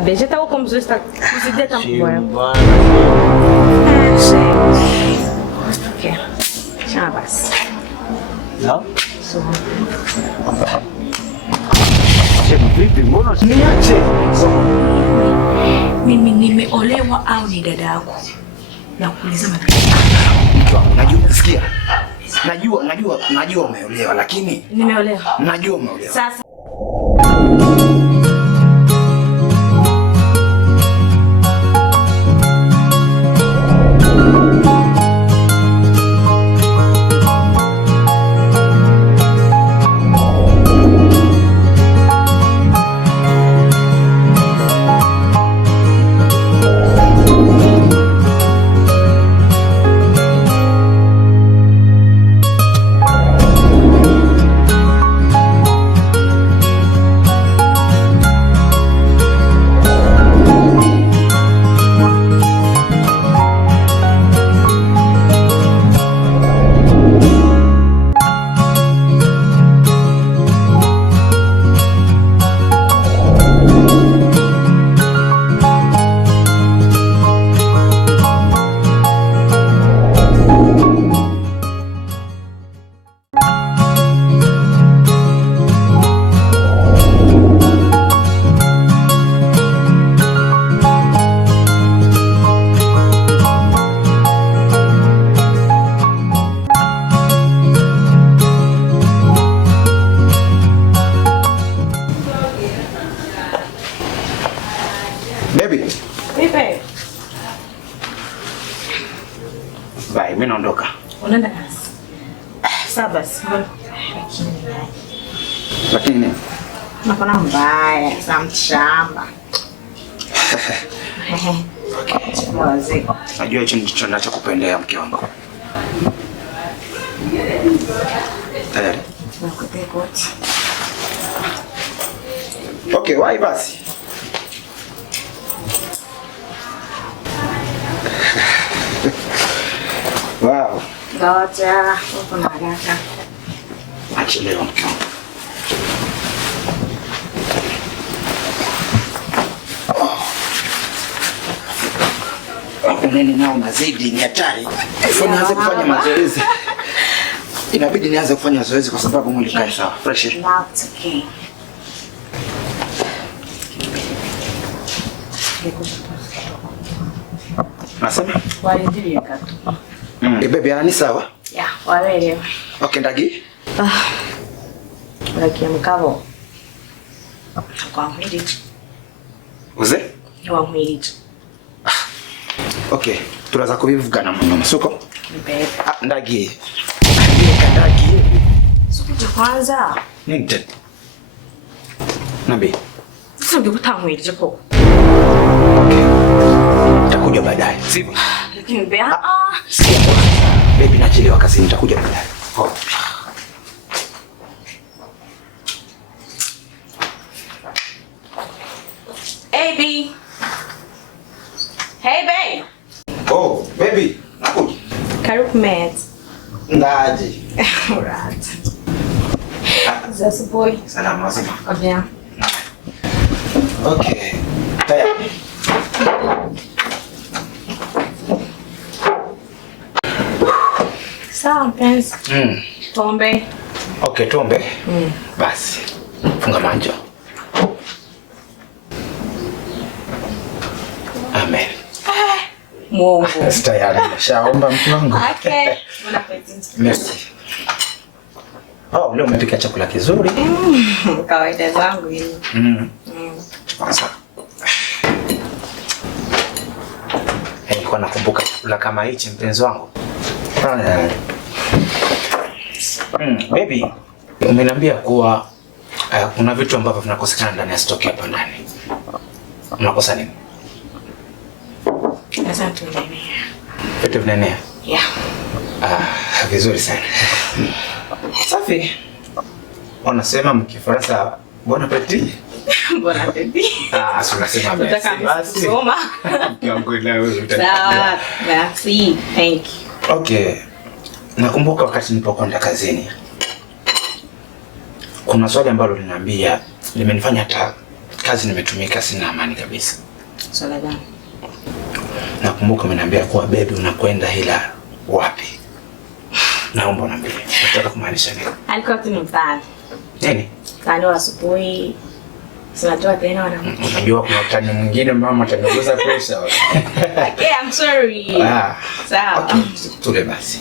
Deixa tá como se está cozinhando tão bom. Ok. Já basta. Não? Chega vipi? Mbona usiniache? Mimi nimeolewa au ni dada yako? Nakuuliza mara. Najua sikia. Najua umeolewa lakini Nimeolewa. Najua umeolewa. Sasa Baby. Vipi? Bye, mimi naondoka. Unaenda kazi? Sawa basi. Lakini nini? Nakona mbaya, za mshamba. Mwazi. Najua hicho ndicho ninachokupendea mke wangu. Tayari. Nakupea koti. Okay, wahi basi. Wow. Ngoja, uko na haraka. Achelewa mke wangu. Nini nao unazidi ni hatari. Nianze kufanya mazoezi. Inabidi nianze kufanya mazoezi kwa sababu mwili kae sawa. Fresh. That's okay. Nasema? Walidilia katu. Baby ani sawa? Ya, wawele. Okay, ndagi. Laki mkavo. Kwa mwili. Uze? Kwa mwili. Okay, turaza kubivugana muno masuko. Mbebe. Ndagi. Ndagi. Sukuja kwanza. Ninte. Nabi. Sasa ngikutangwirije koko. Okay. Nitakuja baadaye. Sivyo? Lakini mbea Sikia kwa. Baby nachelewa kazini, nitakuja baadaye. Oh. Hey B. Hey babe. Oh, baby. Nakuja. Karibu met. Ndaje. Alright. Zasa boy. Salama wazima. Bien. Okay. Tayari. Sawa mpenzi. Tuombe. Okay, tuombe. Basi. Funga macho. Amen. Mungu. Tayari nimeshaomba mke wangu. Okay. Unapenda. Merci. Oh, leo umepika chakula kizuri. Kawaida zangu hii. Sasa. Nilikuwa nakumbuka chakula kama hichi mpenzi wangu. Baby, umeniambia kuwa kuna vitu ambavyo vinakosekana ndani ya stoki hapa ndani. Unakosa nini? Asante nene. Vitu vinenea? Yeah. Vizuri sana. Safi. Wanasema mkifaransa bon appétit. Bon appétit. Unasema basi. Soma. Sawa. Merci. Thank you. Okay. Nakumbuka wakati nilipokwenda kazini. Kuna swali ambalo linaniambia limenifanya hata kazi nimetumika, sina amani kabisa. Swala gani? Nakumbuka umeniambia kuwa baby unakwenda ila wapi? Naomba uniambie. Nataka kumaanisha nini? Alikuwa tu mtani. Nini? Tani wa asubuhi. Sinatoa tena wana. Unajua kuna utani mwingine mama ataniongeza pesa. Okay, I'm sorry. Sawa. Okay, tule basi.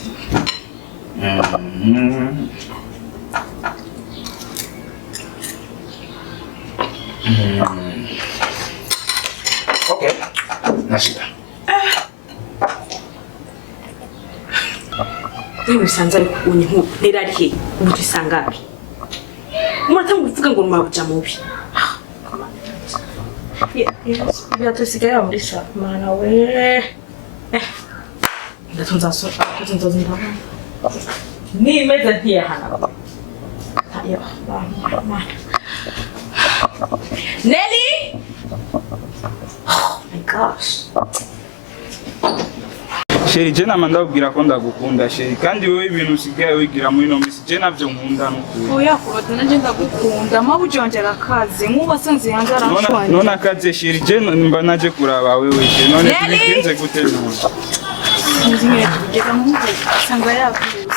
Okay. Nashiba. Wewe usanze kunyi nko nerarihe ubisangapi? Umurata nguvuga ngo mabuja mubi. Byatusigaye muri mana we. Ndatunza so ndatunza ndaba. Ni meza ntiye hana. Ayo, mama. Nelly! Oh my gosh. Sheri jena mandabwira ko ndagukunda Sheri kandi wewe ibintu usigaye wigira muri no misi jena byo nkunda nuko. Oya kubaza nanje ndagukunda mabujongera kaze nkuba sanze yanze arashwanye. Nona kaze Sheri jena mba naje kuraba wewe je none tubigenze gute none. Nzimye kugeza mu sanga yavuze.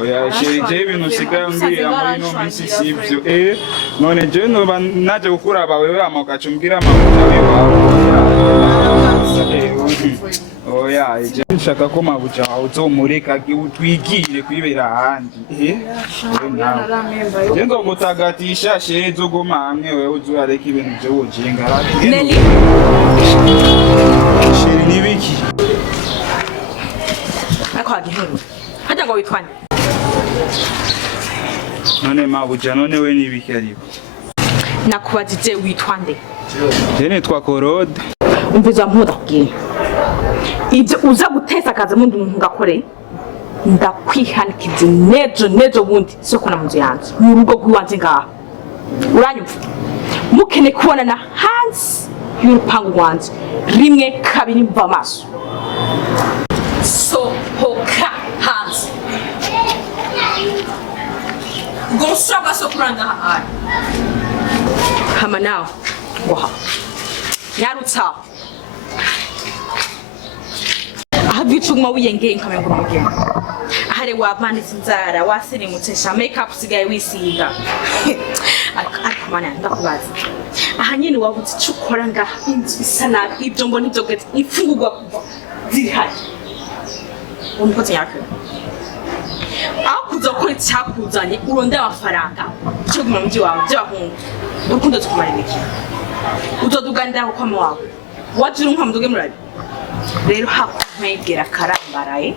Oya Sheri je ibintu usigaye ngira muri no misi sivyo none je no naje kuraba wewe amakacumbira amabuja wewe. Oya, je nshaka ko mabuja uzomureka utwigire kwibera ahandi. Je ndo mutagatisha shezo goma hamwe wewe uzurareka ibintu byo wojenga. Nelly. Sheri nibiki? Akwa gihuru. Hata ngo witwane. None mabuja none we nibiki ariko? Nakubajije witwande. Je nitwa Korode. Umviza mpuda kugira. Ibyo uza guteza akazi mundi muntu ngakore ndakwihanikize nejo bundi soko na munzu yanze mu rugo rw'iwanje ngaha uranyumva mukene kubona na hands y'urupangu rwanje rimwe kabiri mva amaso sohoka hanze gosaba sokuranga aha hama nawe ngoha nyarutsa Ahabicuma wiyengeye nkamengo mugema. Ahare wavanditse inzara waserimutesha makeup sigaye wisiga. Ariko mana ndakubaza. Aha nyine wabuze cukora nga inzu isana ibyo mbona ibyo gete ifungurwa kuva ziri hari. Umpoze yako. Akuza kuri cyakuzanye uronde amafaranga. Cyo guma mji wawe by'abahungu. Urukundo tukumara iki? Uzodugandira kwa mwawe. Wajuru nkamuduge murabi. Rero hakumegera karambaraye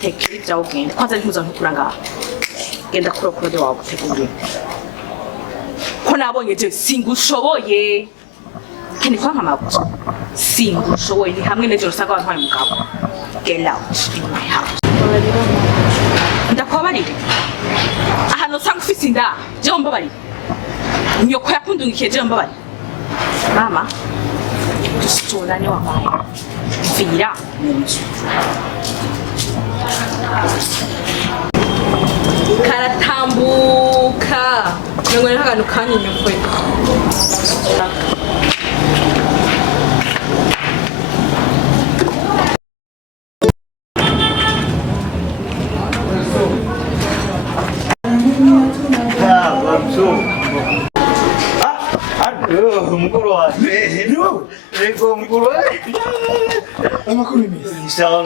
tekiri byawo genda kwanza ntuza ntukuranga genda kurokode wawe gutegura ko nabonye je singushoboye kene kwa nkamabuja singushoboye ni hamwe n'ejo usanga abantu bari mugabo get out in my house ndakwabarire ahantu usanga ufite inda je mbabarire nyoko yakundungikiye je mbabarire mama dusitolane wabaye vira munzu karatambuka nongwe n'akantu kanyinyukwe mkuru wa Ego mkuru amakuru meza isawa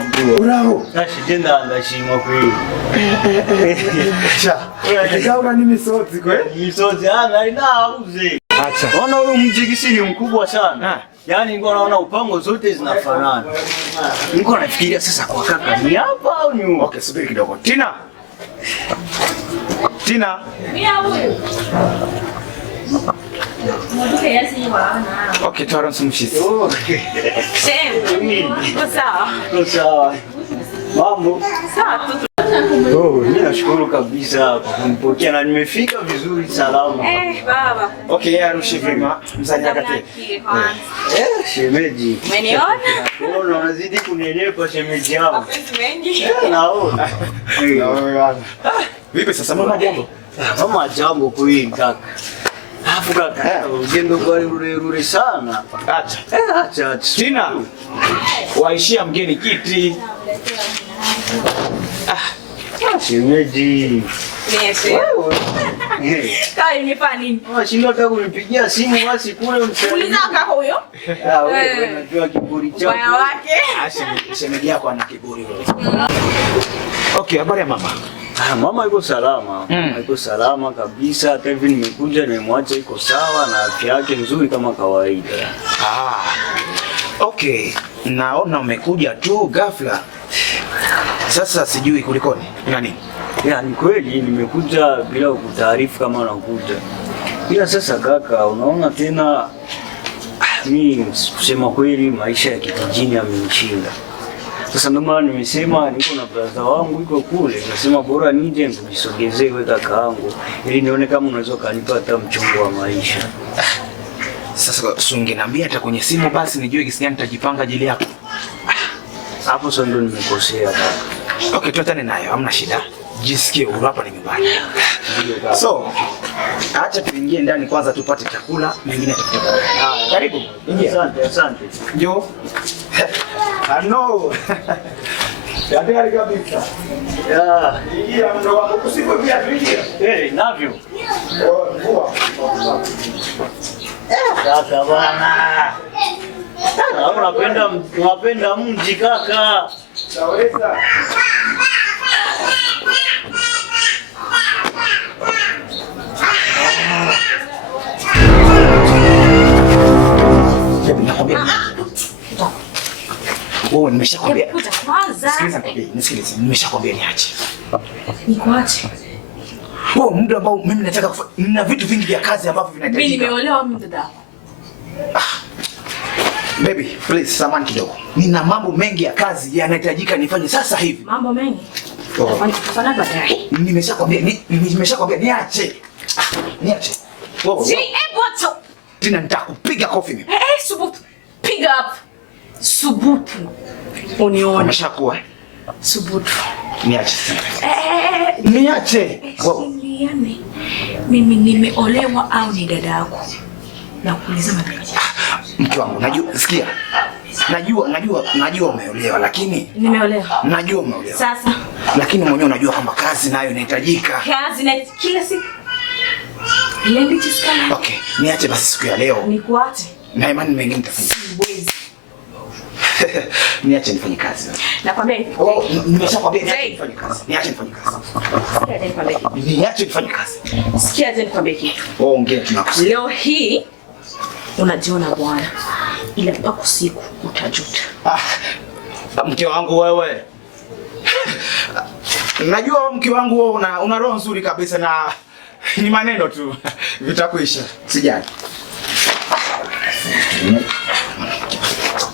mkuru uraho nashigenda ndashimwa kweli ikawa ni misozi kwe misozi nari nabuze acha ona ule mjigisi ni mkubwa sana yani niko naona upango zote zinafanana niko nafikiria sasa kwa kaka ni hapa au ni huko okay subiri kidogo Tina mimi huyu Mwaduke yasi wana. Okay, tuaron sumshisi. Okay. Shem. Sawa. Mambo. Sawa. Mimi nashukuru kabisa kwa kunipokea na nimefika vizuri salama. Baba. Okay, Arushi vema. Msanya kati. Shemeji. Umeniona? Unaona unazidi kunielewa shemeji yangu. Mapenzi mengi. Naona. Vipi sasa mama jambo? Mama jambo kweli kaka. Alafu kaka, ugendo kwa rure sana. Acha. Acha. Tina. Waishia mgeni kiti. Shemeji. Kai nipa nini? Shindwa hata kunipigia simu basi kule msalimie. Uliza kaka huyo? Wewe unajua kiburi chako. Baya wake. Shemeji yako ana kiburi wewe. Okay, habari ya mama? Mama yuko salama. Yuko salama kabisa. Hata hivi nimekuja nimemwacha iko sawa na afya yake nzuri kama kawaida. Okay. Naona umekuja tu ghafla. Sasa sijui kulikoni. Nani? Ni kweli nimekuja bila kutaarifu kama nakuja. Ila sasa kaka, unaona tena mimi kusema kweli maisha ya kijijini yamenishinda. Sasa ndio maana nimesema niko na brother wangu yuko kule, nasema bora nije nikujisogezee wewe kaka yangu ili nione kama unaweza kanipa hata mchongo wa maisha. Sasa usingeniambia hata kwenye simu basi nijue jinsi gani nitajipanga ajili yako. Hapo sasa ndio nimekosea kaka. Okay, tuachane nayo, hamna shida. Jisikie huru, hapa ni nyumbani. So, acha tuingie ndani kwanza tupate chakula, mengine tutakuja. Karibu. Ingia. Asante. Njoo. Ano. Tayari kabisa. Ingia mdogo wangu, usipo pia tuingie. Navyo. Vua. Kaka bwana. Unapenda mji kaka. Saweza. Wewe nimeshakwambia. Nisikilize, nimeshakwambia niache. Nikuache. Wewe muda ambao mimi nataka nina vitu vingi vya kazi ambavyo vinahitajika. Mimi nimeolewa mimi dada. Baby, please samahani kidogo. Nina mambo mengi ya kazi yanahitajika nifanye sasa hivi. Mambo mengi. Tafanya baadaye. Nimeshakwambia niache. Niache. Wewe. Tina nitakupiga kofi mimi. Subutu. Piga up. Subutu. Unione. Umeshakuwa. Subutu. Niache. Niache. Nione. Mimi nimeolewa au ni dada yako? Na kuuliza mara. Mke wangu, najua, sikia. Najua umeolewa lakini nimeolewa. Najua umeolewa. Sasa. Lakini mwenyewe unajua kwamba kazi nayo inahitajika. Kazi na kila siku. Ile ndicho sikana. Okay, niache basi siku ya leo. Nikuache. Na imani mengine nitafanya. Siwezi. Niache nifanye kazi. Nakwambia. Nimeshakwambia niache nifanye kazi. Niache nifanye kazi. Niache nifanye kazi. Sikia je nikwambie kitu. Ongea tunakusikia. Leo hii unajiona bwana. Ila mpaka usiku utajuta. Mke wangu wewe. Najua mke wangu wewe una roho nzuri kabisa na ni maneno tu. Vitakuisha. Sijali.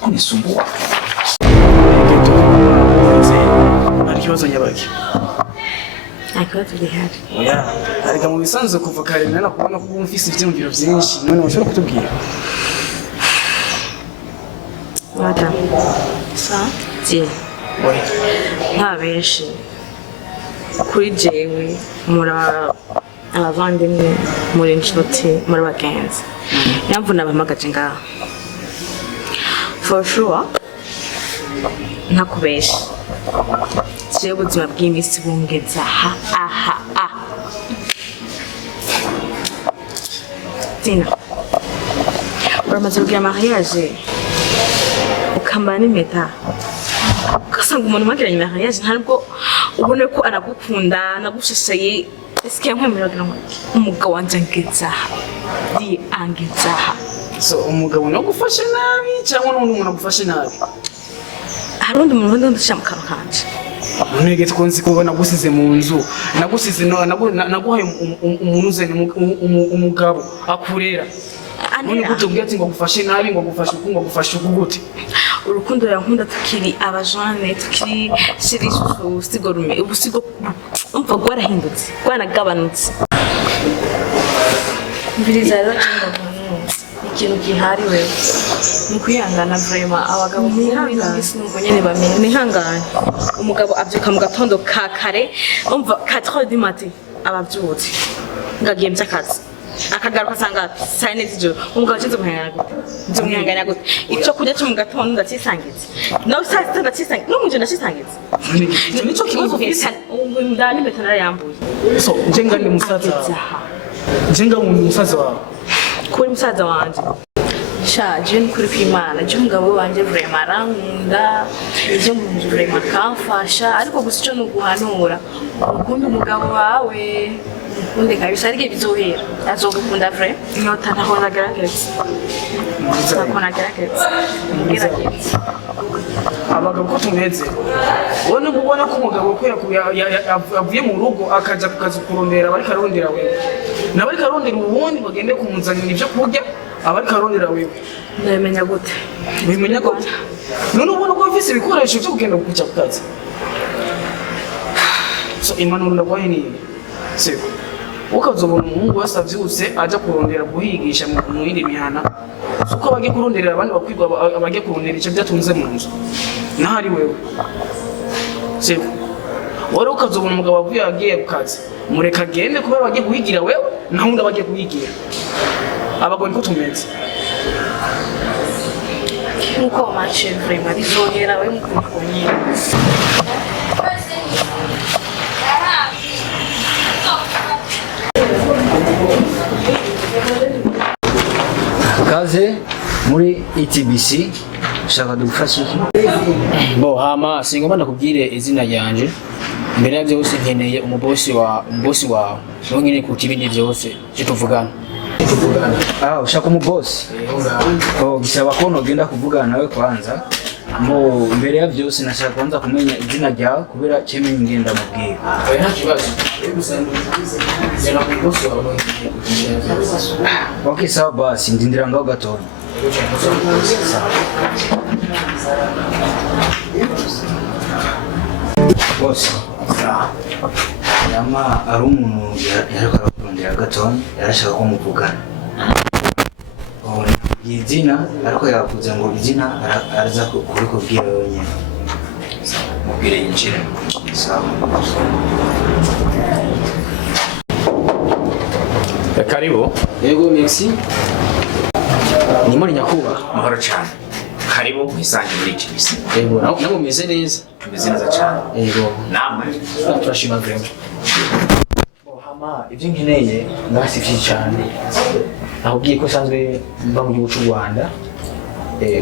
Kunisumbua. Alikibazo nyabaki. Akiwaza bihari. Ariko mu bisanzwe kuva kare nana kubona ko umfise ivyumviro vyinshi none washobora kutubwira. Wata. Sa? Je. Nta benshi. Kuri jewe abavandimwe muri inshuti muri bagenzi. Nyamvu nabamagaje ngaho. For sure. Ntakubesha. Je ubuzima bw'imisi bungeza aha. Tina. Uramaze kugira mariage. Ukambara n'impeta. Ugasanga umuntu mwagiranye mariage ntabwo ubone ko aragukunda nagusheshaye. Eske nkwemerera ngo umugabo wanje ngezaha. Di angezaha. So umugabo no gufasha nabi cyangwa n'undi umuntu agufashe nabi. Harundi umuntu ndashaka mukarukanje. Unege tkonzi ko nagusize mu nzu. Nagusize naguhaye umuntu uzene umugabo akurera. None gute ubwira ati ngo gufashe nabi ngo gufashe gute? Urukundo yankunda tukiri abajane tukiri shirishusho sigorume ubusigo umva gwarahindutse gwanagabanutse. Mbiriza rero ikintu gihari wewe mukuyangana vraiment abagabo mwihangana sinumva nyene bamenye nihangana umugabo abyuka mu gatondo ka kare umva 4h du matin abavyutse ngagiye by'akazi akagaruka asanga saa neza ijoro umugabo acize umwihangana gute icyo kurya cyo mu gatondo ndacisangitse nawe saa sita ndacisangitse no mu ijoro ndacisangitse Nico kibazo ufise. ndani impeta narayambuye So jenga ni musaza. Jenga mu musaza wawe. kuri musaza wanje sha je kuri kwimana je umugabo wanje vraiment arankunda je munje vraiment kamfasha ariko gusa icyo nuguhanura ukunda umugabo wawe ukunde kabisa ariko bizohera azogukunda vraiment inyota ntaho nagaragaza ntabwo nagaragaza ngerageza Abagabo ko tumeze. Wone kubona ko umugabo ko yavuye mu rugo akaja kukazi kurondera bari karondera wewe. Nabari karondera ubundi bagende kumuzanira ivyo kurya abari karondera wewe. ndamenya gute Bimenya gute? None ubona ko ufise ibikoresho byo kugenda kuja kukazi. So impanuro ndagwaye ni siko. Ukazobona umuhungu wese avyutse aja kurondera guhigisha mu yindi mihana. Suko bagiye kuronderera abandi bakwigwa abagiye kurondera ico byatunze mu nzu. Nahari wewe. Siko. Wari ukazobona umugabo avuye agiye kukazi. Mureka agende kubera bagiye guhigira wewe naho undi abagiye guhigira. Abagore ko tumeze. nkuko mache vraiment bizohera we mukunye Kaze muri ETBC shaka dugufasha iki? Bo hama singomba ndakubwire izina ryanje mbere ya byose nkeneye umubosi wawe niwe nyine kuruta ibindi byose cyo tuvugana. Ushaka umubosi? Bisaba ko nogenda kuvugana nawe kwanza. Mo mbere ya byose nashaka kwanza kumenya izina ryawe kubera cyemenye ngenda mubwira. Nta kibazo. Zena umubosi wawe Okay, sawa basi ndindira ngaho gatonya. Boss. Yama ari umuntu yariko arakurondera gatonya yarashaka ko muvugana. Izina ariko yakuze ngo izina araza kuri kubwira wenyine. Mubwire yinjire. Sawa. Karibu. Yego merci. Ni muri nyakuba. Mahoro cyane. Karibu mwisange muri ETBC. Yego nabo meze neza. Tumeze neza cyane. Yego. Namwe Turashima vraiment. Hama ibyo nkeneye ndasifye cyane. Ahubwiye ko sanzwe mba mu gihugu cy'u Rwanda.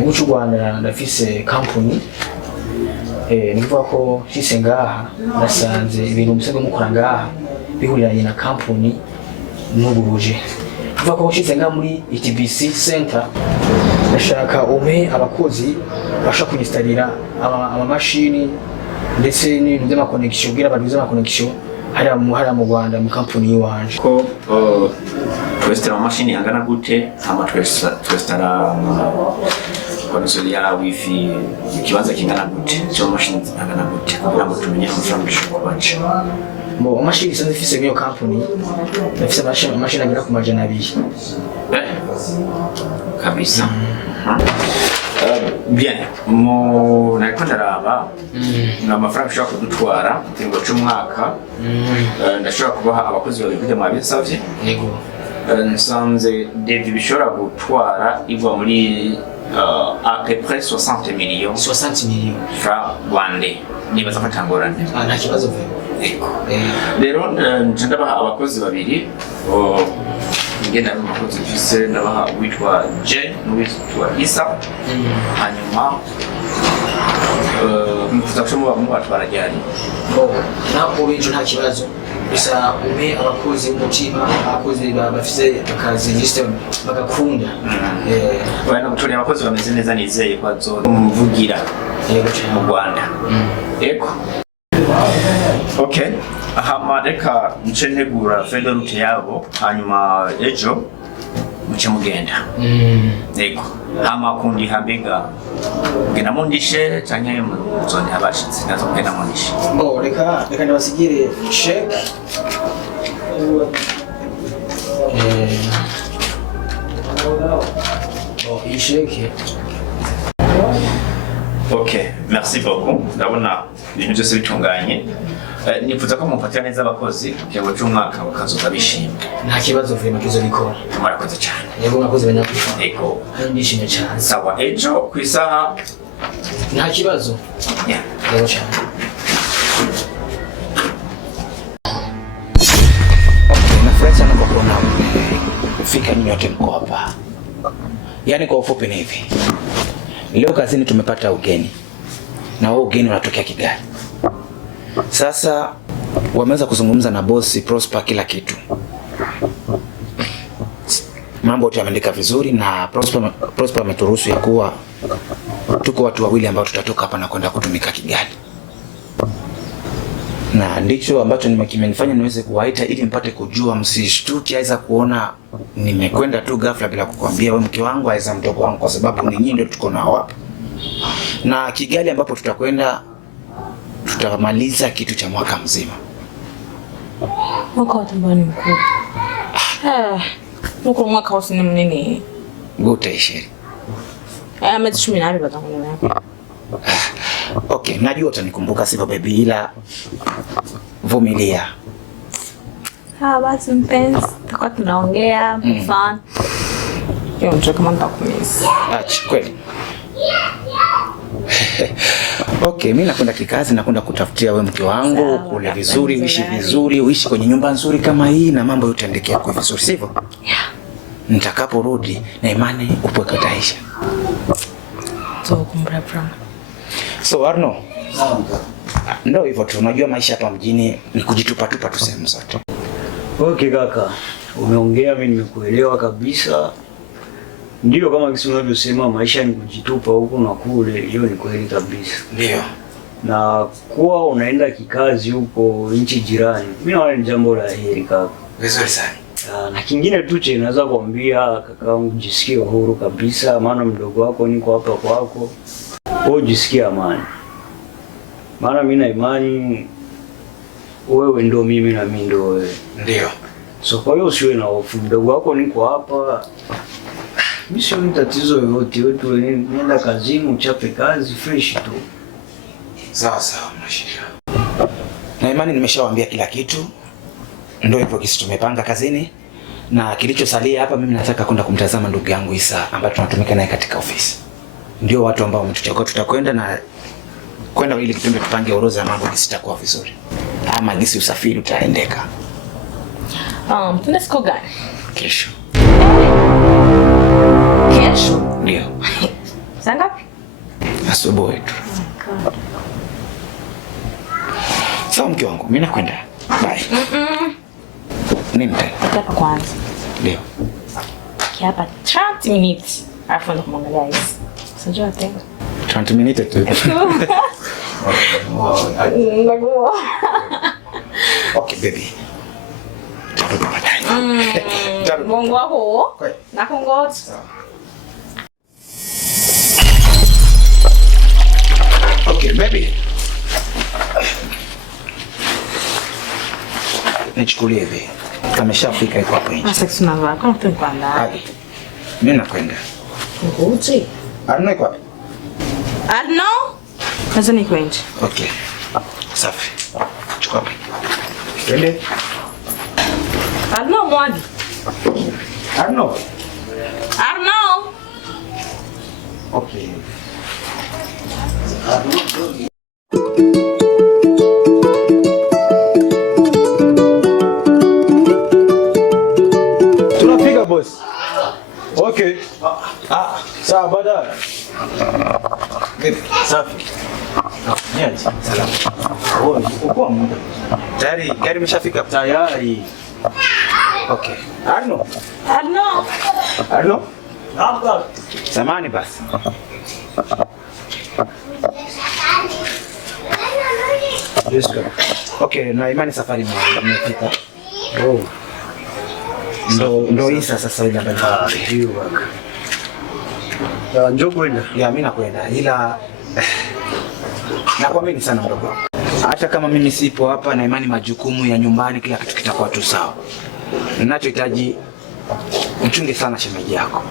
Mu cy'u Rwanda ndafise company. Nivuga ko shise ngaha nasanze ibintu musego mukora ngaha bihuriranye na company n'ubuje. Nivuga ko shise ngaha muri ETBC Center ndashaka umpe abakozi basha kunistarira amamashini ndetse n'ibintu by'amaconnection kugira abantu by'amaconnection hariya mu Rwanda mu company yiwanje. ko twestera amamashini angana gute hama twestera connection ya wifi ikibanza kingana gute cyo mashini angana gute kugira ngo tumenye amafaranga dushobora kubaca. Bo amashini sanze fise muri company ndafise amashini agera ku majana 200. Kabisa. Bien, nariko ndaraba amafaranga ushobora kudutwara mu kiringo c'umwaka. Ndashobora kubaha abakozi babiri kugira mwabisavye. Yego. Nsanze devi bishobora gutwara igwa muri à peu près 60 millions. 60 millions francs rwandais. Nibaza ko atangorane. Nta kibazo vuba. Yego. Rero nje ndabaha abakozi babiri. Ngenda n'umukozi mfise ndabaha witwa Jen n'uwitwa Isa. Hanyuma mfuza ko mubatwara ryari. Ntabwo benshi nta kibazo. Bisa umpe abakozi b'umutima abakozi bafise akazi system bagakunda. Bana gutorera abakozi bameze neza nizeye ko azomvugira mu Rwanda. Yego. Okay. Hama reka nce ntegura fendo route yabo hanyuma ejo muce mugenda. Yego. Hama kundi habega gena mundishe canke muzone abashitsi nazo gena mundishe. Reka ndabasigire check. Iyi check. Ok, merci beaucoup. Ndabona ibintu byose bitunganye. nifuza ko mufatira neza abakozi kugira ngo cy'umwaka bakazoza bishimye. Nta kibazo vuye makizo bikora. Murakoze cyane. Yego nakoze banyakwisha. Yego. Ndishimye cyane. Sawa, ejo ku isaha nta kibazo. Yeah. Yego cyane. Okay, nafurahi sana kwa kuona fika nyote mko hapa. Yaani kwa ufupi ni hivi. Leo kazini tumepata ugeni. Na wao ugeni unatokea Kigali. Sasa wameweza kuzungumza na bosi Prosper kila kitu. Mambo yote yameandika vizuri na Prosper ameturuhusu ya kuwa tuko watu wawili ambao tutatoka hapa na kwenda kutumika Kigali. Na ndicho ambacho kimenifanya niweze kuwaita ili mpate kujua, msishtuki aweza kuona nimekwenda tu ghafla bila kukuambia wewe mke wangu aweza mdogo wangu, kwa sababu ni nyinyi ndio tuko nao hapa. Na Kigali ambapo tutakwenda tutamaliza kitu cha mwaka mzima. Mwaka wa tumbani mkuu. Nuko mwaka wasi ni mnini? Gute ishiri. Mwezi 12 batangu yako. Okay, najua utanikumbuka sivyo baby, ila vumilia. Basi mpenzi, tutakuwa tunaongea fun. Yo mcho kama nitakumisi. Acha kweli. Okay, mimi nakwenda kikazi, nakwenda kutafutia wewe mke wangu, kule vizuri, uishi vizuri, uishi kwenye nyumba nzuri kama hii na mambo yote yaendelee kwa vizuri, sivyo? Yeah. Nitakaporudi na imani upweke utaisha. Kumbra. So Arno. Ndio hivyo tu, unajua maisha hapa mjini ni kujitupa tu sehemu zote. Okay kaka, umeongea, mimi nimekuelewa kabisa. Ndio kama kisi unavyosema maisha ni kujitupa huku na kule, hiyo ni kweli kabisa. Ndio. Na kuwa unaenda kikazi huko nchi jirani, mimi naona ni jambo la heri kaka. Vizuri sana. Na kingine tu che naweza kuambia kakaangu, jisikie huru kabisa, maana mdogo wako niko hapa kwako. Wewe jisikie amani. Maana mimi na imani wewe ndio mimi na mimi ndio wewe. Ndio. So kwa hiyo usiwe na hofu, mdogo wako niko hapa. Mimi sio tatizo yoyote, wewe tu nenda kazini uchape kazi fresh tu. Sawa, mashika. Na imani nimeshawaambia kila kitu. Ndio hivyo kisi tumepanga kazini. Na kilichosalia hapa mimi nataka kwenda kumtazama ndugu yangu Isa ambaye tunatumika naye katika ofisi. Ndio watu ambao wametuchagua, tutakwenda na kwenda ili kitumbe tupange orodha ya mambo kisi itakuwa vizuri. Ama gisi usafiri utaendeka. Tuna siku gani? Kesho. Kesho? Ndio. Saa ngapi? Asubuhi tu. Sawa mke wangu, mimi nakwenda. Bye. Nini tena? Hapa kwanza. Ndio. Hapa 30 minutes. Alafu ndo kumwangalia Isa. Sijua tena. 20 minutes tu. Okay baby. Tarudi baadaye. Mungu wako. Nakungoja. Okay baby. Nichukulie hivi. Kameshafika iko hapo nje. Sasa tunavaa kwa mtu kwanda. Mimi nakwenda. Ngoje. Arno iko wapi? Arno? Kaza niko nje. Okay. Safi. Chukua hapo. Twende. Arno mwagi. Arno. Arno. Okay. Tunafika boss. Okay. Sawa baadaye. Safi. Niaje? Salama. Uko muda. Tayari gari imeshafika Tayari. Okay. Arno. Arno. Arno. Hapa. Samani basi. Yes, go. Okay, na imani safari imefika. Oh. Ndo Isa sasa ile ambayo Hiyo baka. Ya njoo kwenda. ya mimi nakwenda ila nakuamini sana mdogo wangu. Hata kama mimi sipo hapa na imani majukumu ya nyumbani kila kitu kitakuwa tu sawa. Ninachohitaji mchunge sana shemeji yako.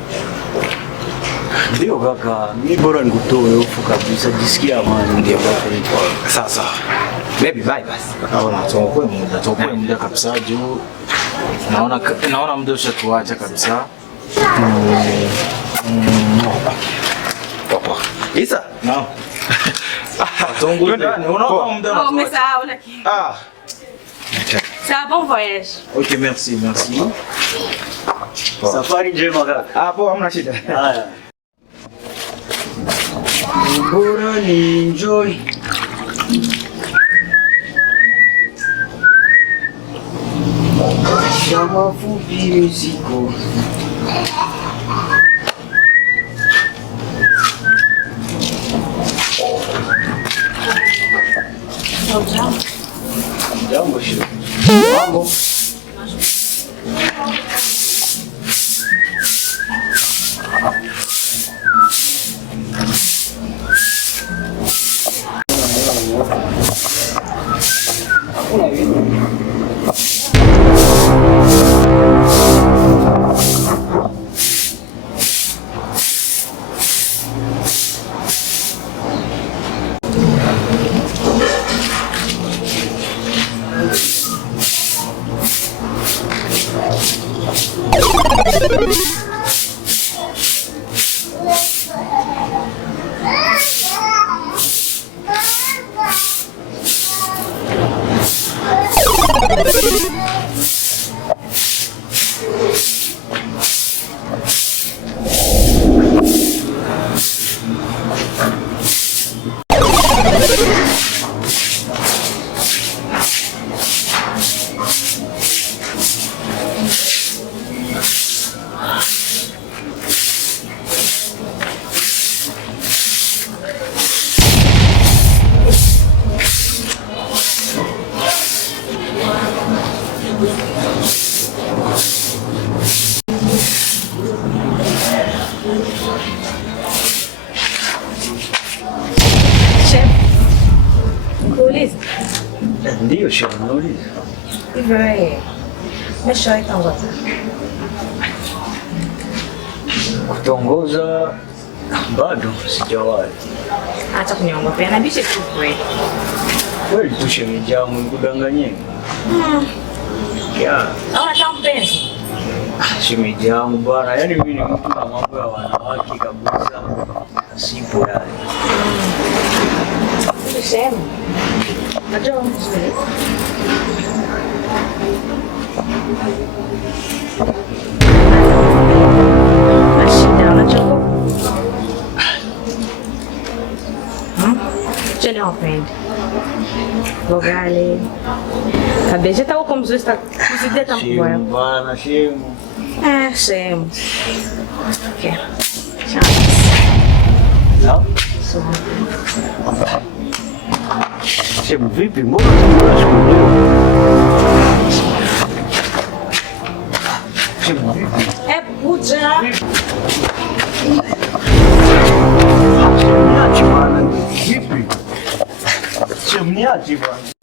Ndio kaka, mimi bora nikutoe hofu kabisa, jisikia amani. Ndio kaka. Sawa sawa. Baby bye basi. Tokwe muda kabisa juu naona muda ushatuacha kabisa. Popo. Isa? Naam. Tongo ndani unaona muda Oh, mais unatuacha. ça, là qui. Ah. C'est un bon voyage. Okay, merci. Safari njema kaka. Ah, poa, hamna shida. Haya. Bora ni enjoy. Shama fupi muziko. Jambo shida. Mambo. Chef, kuuliza Ndio shida nauliza. hivyo wewe umeshawahi tangoza? Kutongoza bado sijawahi. Acha kuniongopea, nabishe tu kweli. Kweli tu shemeji yangu nikudanganyeni. Ya, Au nataka mpenzi? shemeji yangu bwana, yani mimi ni mtu na mambo ya wanawake kabisa. Sipo yani. Sema. Najua mzuri. Shida unajua? Je ne ofende. Vogale. Cabeça tá como se está cozinhando tão Shemu bom. bwana, shemu. Shame. Okay. Tchau. Na? So. Shemu vipi? Mbona tunakula shemu? Shemu vipi? É puta. Shemu niache bwana. Vipi? Shemu niache bwana.